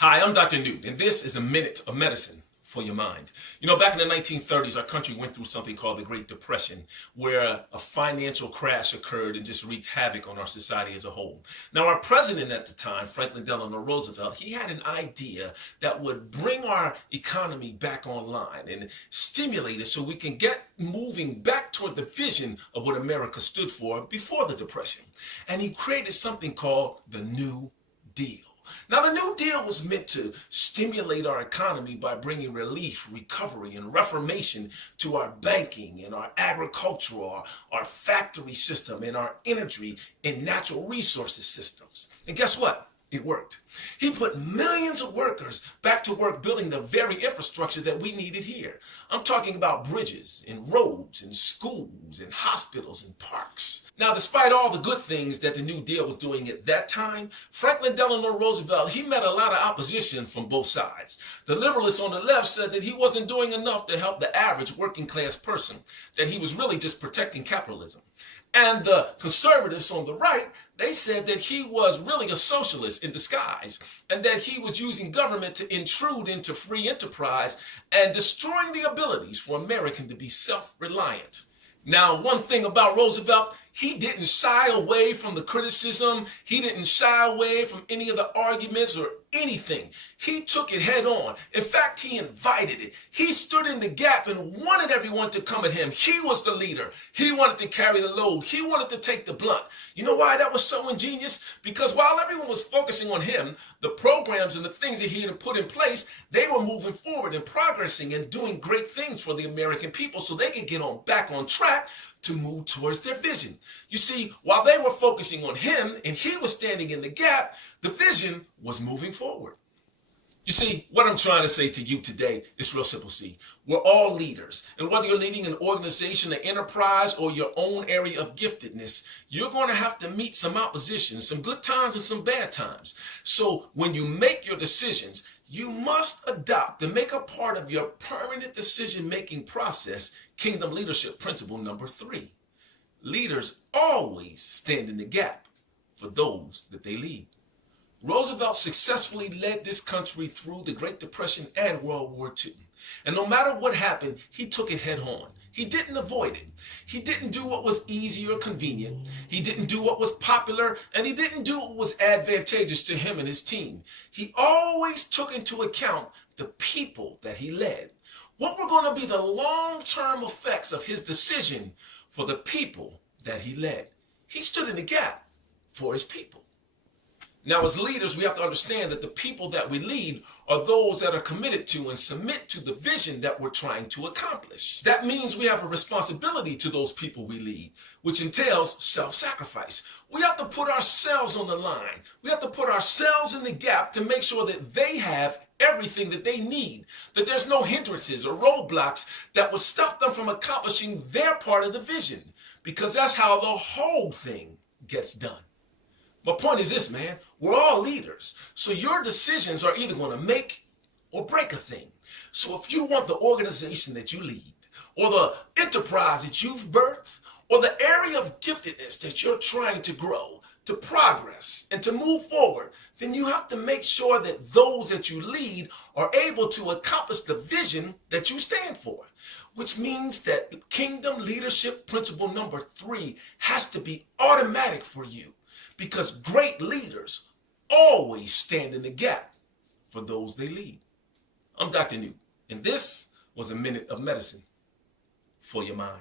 Hi, I'm Dr. Newt, and this is a minute of medicine for your mind. You know, back in the 1930s, our country went through something called the Great Depression, where a financial crash occurred and just wreaked havoc on our society as a whole. Now, our president at the time, Franklin Delano Roosevelt, he had an idea that would bring our economy back online and stimulate it so we can get moving back toward the vision of what America stood for before the Depression. And he created something called the New Deal. Now, the New Deal was meant to stimulate our economy by bringing relief, recovery, and reformation to our banking and our agricultural, our factory system, and our energy and natural resources systems. And guess what? It worked. He put millions of workers back to work building the very infrastructure that we needed here. I'm talking about bridges and roads and schools and hospitals and parks. Now, despite all the good things that the New Deal was doing at that time, Franklin Delano Roosevelt, he met a lot of opposition from both sides. The liberalists on the left said that he wasn't doing enough to help the average working class person, that he was really just protecting capitalism. And the conservatives on the right, they said that he was really a socialist in disguise and that he was using government to intrude into free enterprise and destroying the abilities for Americans to be self-reliant. Now, one thing about Roosevelt, he didn't shy away from the criticism. He didn't shy away from any of the arguments or anything. He took it head on. In fact, he invited it. He stood in the gap and wanted everyone to come at him. He was the leader. He wanted to carry the load. He wanted to take the blunt. You know why that was so ingenious? Because while everyone was focusing on him, the programs and the things that he had put in place, they were moving forward and progressing and doing great things for the American people so they could get back on track to move towards their vision. You see, while they were focusing on him and he was standing in the gap, the vision was moving forward. You see, what I'm trying to say to you today is real simple, see. We're all leaders. And whether you're leading an organization, an enterprise, or your own area of giftedness, you're going to have to meet some opposition, some good times and some bad times. So when you make your decisions, you must adopt and make a part of your permanent decision-making process Kingdom Leadership Principle number 3. Leaders always stand in the gap for those that they lead. Roosevelt successfully led this country through the Great Depression and World War II. And no matter what happened, he took it head on. He didn't avoid it. He didn't do what was easy or convenient. He didn't do what was popular, and he didn't do what was advantageous to him and his team. He always took into account the people that he led. What were going to be the long-term effects of his decision for the people that he led? He stood in the gap for his people. Now, as leaders, we have to understand that the people that we lead are those that are committed to and submit to the vision that we're trying to accomplish. That means we have a responsibility to those people we lead, which entails self-sacrifice. We have to put ourselves on the line. We have to put ourselves in the gap to make sure that they have everything that they need, that there's no hindrances or roadblocks that will stop them from accomplishing their part of the vision, because that's how the whole thing gets done. My point is this, man, we're all leaders. So your decisions are either going to make or break a thing. So if you want the organization that you lead, or the enterprise that you've birthed, or the area of giftedness that you're trying to grow, to progress, and to move forward, then you have to make sure that those that you lead are able to accomplish the vision that you stand for. Which means that Kingdom Leadership Principle number 3 has to be automatic for you. Because great leaders always stand in the gap for those they lead. I'm Dr. Newt, and this was a minute of medicine for your mind.